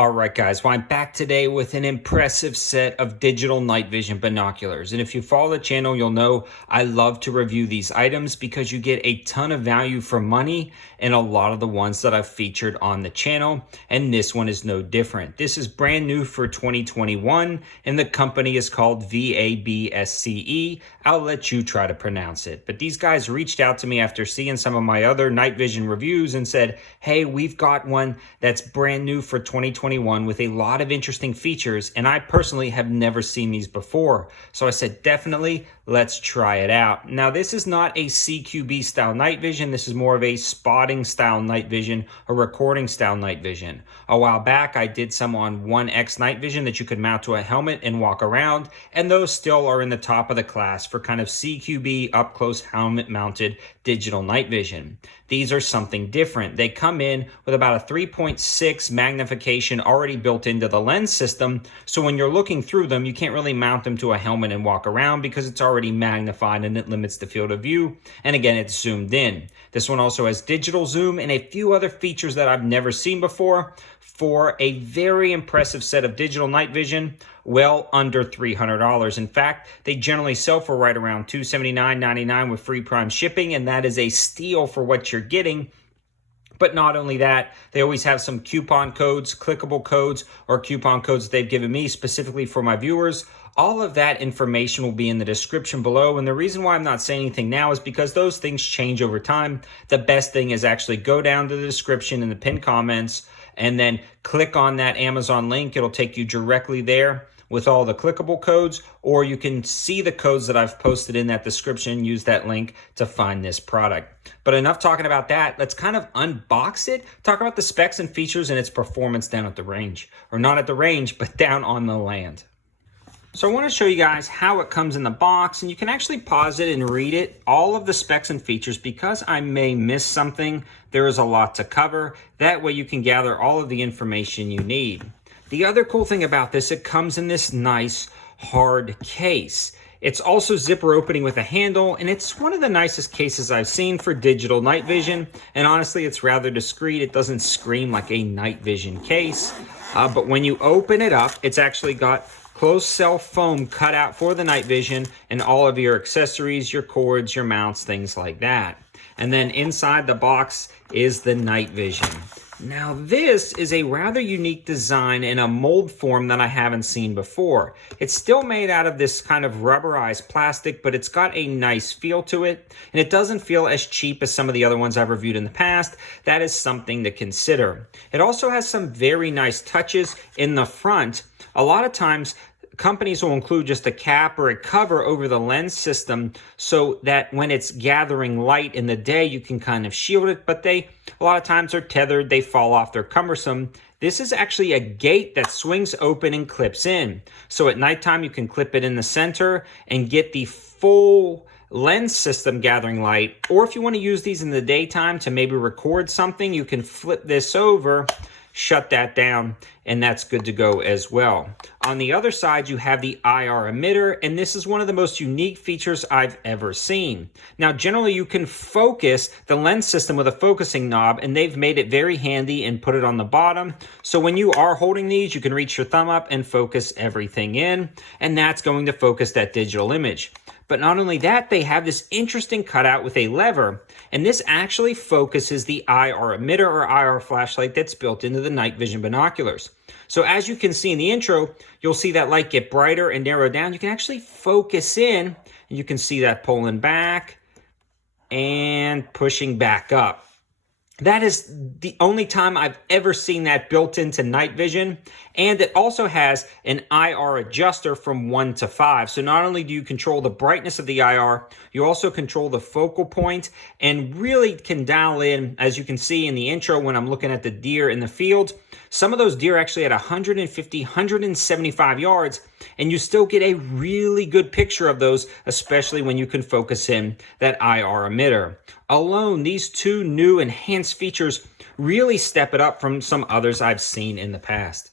All right, guys. Well, I'm back today with an impressive set of digital night vision binoculars. And if you follow the channel, you'll know I love to review these items because you get a ton of value for money in a lot of the ones that I've featured on the channel. And this one is no different. This is brand new for 2021, and the company is called VABSCE. I'll let you try to pronounce it. But these guys reached out to me after seeing some of my other night vision reviews and said, hey, we've got one that's brand new for 2021 with a lot of interesting features, and I personally have never seen these before. So I said, definitely, let's try it out. Now, this is not a CQB style night vision. This is more of a spotting style night vision, a recording style night vision. A while back, I did some on 1X night vision that you could mount to a helmet and walk around, and those still are in the top of the class for kind of CQB up close helmet mounted digital night vision. These are something different. They come in with about a 3.6 magnification already built into the lens system. So when you're looking through them, you can't really mount them to a helmet and walk around because it's already magnified and it limits the field of view. And again, it's zoomed in. This one also has digital zoom and a few other features that I've never seen before for a very impressive set of digital night vision, well under $300. In fact, they generally sell for right around $279.99 with free prime shipping, and that is a steal for what you're getting. But not only that, they always have some coupon codes, clickable codes, or coupon codes they've given me specifically for my viewers. All of that information will be in the description below. And the reason why I'm not saying anything now is because those things change over time. The best thing is actually go down to the description in the pinned comments and then click on that Amazon link. It'll take you directly there with all the clickable codes, or you can see the codes that I've posted in that description. Use that link to find this product. But enough talking about that. Let's kind of unbox it, talk about the specs and features and its performance down at the range. Or not at the range, but down on the land. So I want to show you guys how it comes in the box, and you can actually pause it and read it, all of the specs and features, because I may miss something. There is a lot to cover. That way you can gather all of the information you need. The other cool thing about this, it comes in this nice hard case. It's also zipper opening with a handle, and it's one of the nicest cases I've seen for digital night vision. And honestly, it's rather discreet. It doesn't scream like a night vision case. But when you open it up, it's actually got closed cell foam cut out for the night vision and all of your accessories, your cords, your mounts, things like that. And then inside the box is the night vision. Now this is a rather unique design in a mold form that I haven't seen before. It's still made out of this kind of rubberized plastic, but it's got a nice feel to it, and it doesn't feel as cheap as some of the other ones I've reviewed in the past. That is something to consider. It also has some very nice touches in the front. A lot of times companies will include just a cap or a cover over the lens system so that when it's gathering light in the day, you can kind of shield it, but they a lot of times are tethered, they fall off, they're cumbersome. This is actually a gate that swings open and clips in. So at nighttime, you can clip it in the center and get the full lens system gathering light. Or if you want to use these in the daytime to maybe record something, you can flip this over, shut that down, and that's good to go as well. On the other side, you have the IR emitter, and this is one of the most unique features I've ever seen. Now, generally, you can focus the lens system with a focusing knob, and they've made it very handy and put it on the bottom. So when you are holding these, you can reach your thumb up and focus everything in, and that's going to focus that digital image. But not only that, they have this interesting cutout with a lever, and this actually focuses the IR emitter or IR flashlight that's built into the night vision binoculars. So as you can see in the intro, you'll see that light get brighter and narrow down. You can actually focus in, and you can see that pulling back and pushing back up. That is the only time I've ever seen that built into night vision. And it also has an IR adjuster from 1 to 5. So not only do you control the brightness of the IR, you also control the focal point and really can dial in, as you can see in the intro when I'm looking at the deer in the field. Some of those deer actually at 150, 175 yards, and you still get a really good picture of those, especially when you can focus in that IR emitter. Alone, these two new enhanced features really step it up from some others I've seen in the past.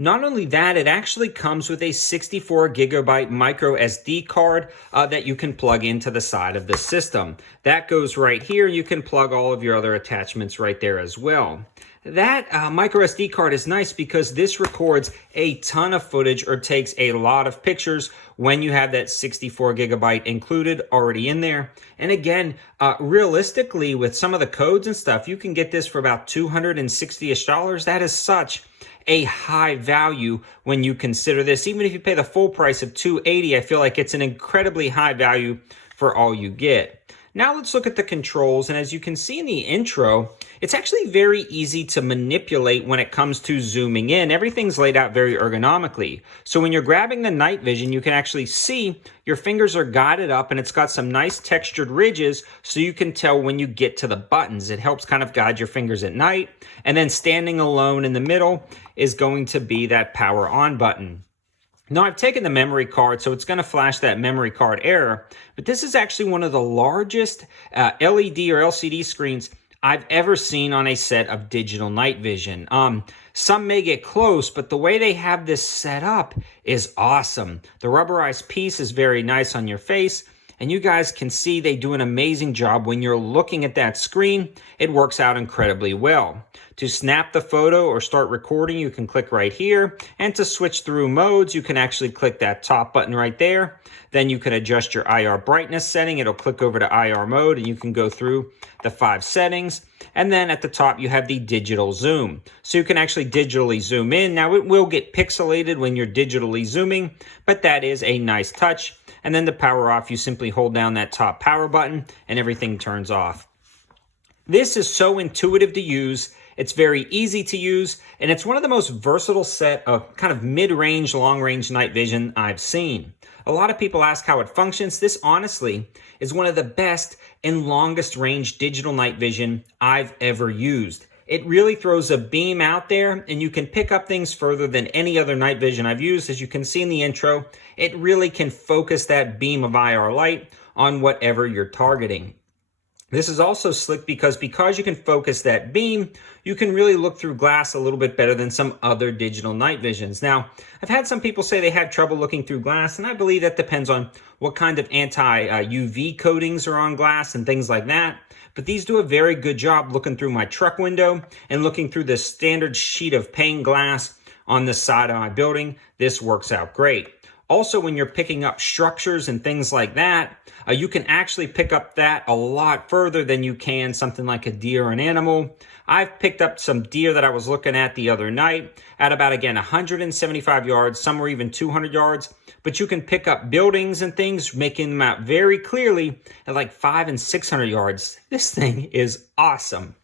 Not only that, it actually comes with a 64 gigabyte micro SD card that you can plug into the side of the system. That goes right here. You can plug all of your other attachments right there as well. That micro SD card is nice because this records a ton of footage or takes a lot of pictures when you have that 64 gigabyte included already in there. And again, realistically, with some of the codes and stuff, you can get this for about $260-ish. That is such a high value when you consider this. Even if you pay the full price of $280, I feel like it's an incredibly high value for all you get. Now let's look at the controls, and as you can see in the intro, it's actually very easy to manipulate when it comes to zooming in. Everything's laid out very ergonomically. So when you're grabbing the night vision, you can actually see your fingers are guided up, and it's got some nice textured ridges so you can tell when you get to the buttons. It helps kind of guide your fingers at night. And then standing alone in the middle is going to be that power on button. Now, I've taken the memory card, so it's going to flash that memory card error, but this is actually one of the largest LED or LCD screens I've ever seen on a set of digital night vision. Some may get close, but the way they have this set up is awesome. The rubberized piece is very nice on your face, and you guys can see they do an amazing job when you're looking at that screen. It works out incredibly well. To snap the photo or start recording, you can click right here. And to switch through modes, you can actually click that top button right there. Then you can adjust your IR brightness setting. It'll click over to IR mode, and you can go through the 5 settings. And then at the top, you have the digital zoom. So you can actually digitally zoom in. Now, it will get pixelated when you're digitally zooming, but that is a nice touch. And then to power off, you simply hold down that top power button and everything turns off. This is so intuitive to use. It's very easy to use, and it's one of the most versatile set of kind of mid-range, long-range night vision I've seen. A lot of people ask how it functions. This honestly is one of the best and longest range digital night vision I've ever used. It really throws a beam out there, and you can pick up things further than any other night vision I've used. As you can see in the intro, it really can focus that beam of IR light on whatever you're targeting. This is also slick because you can focus that beam, you can really look through glass a little bit better than some other digital night visions. Now, I've had some people say they have trouble looking through glass, and I believe that depends on what kind of anti-UV coatings are on glass and things like that. But these do a very good job looking through my truck window and looking through the standard sheet of pane glass on the side of my building. This works out great. Also, when you're picking up structures and things like that, you can actually pick up that a lot further than you can something like a deer or an animal. I've picked up some deer that I was looking at the other night at about, again, 175 yards, some were even 200 yards. But you can pick up buildings and things, making them out very clearly at like 500 and 600 yards. This thing is awesome.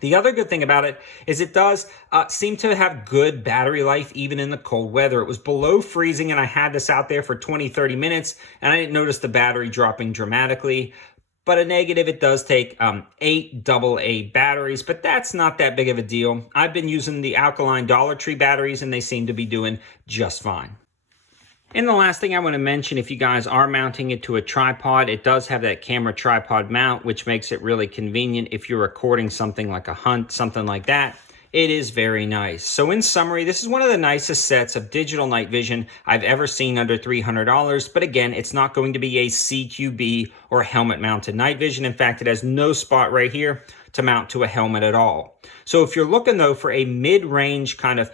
The other good thing about it is it does seem to have good battery life even in the cold weather. It was below freezing and I had this out there for 20-30 minutes and I didn't notice the battery dropping dramatically. But a negative, it does take 8 AA batteries, but that's not that big of a deal. I've been using the alkaline Dollar Tree batteries and they seem to be doing just fine. And the last thing I want to mention, if you guys are mounting it to a tripod, it does have that camera tripod mount, which makes it really convenient if you're recording something like a hunt, something like that. It is very nice. So in summary, this is one of the nicest sets of digital night vision I've ever seen under $300. But again, it's not going to be a CQB or helmet mounted night vision. In fact, it has no spot right here to mount to a helmet at all. So if you're looking though for a mid-range kind of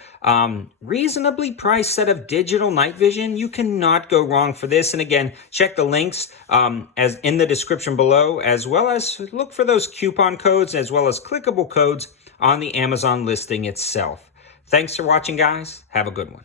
reasonably priced set of digital night vision, you cannot go wrong for this. And again, check the links as in the description below, as well as look for those coupon codes as well as clickable codes on the Amazon listing itself. Thanks for watching, guys. Have a good one.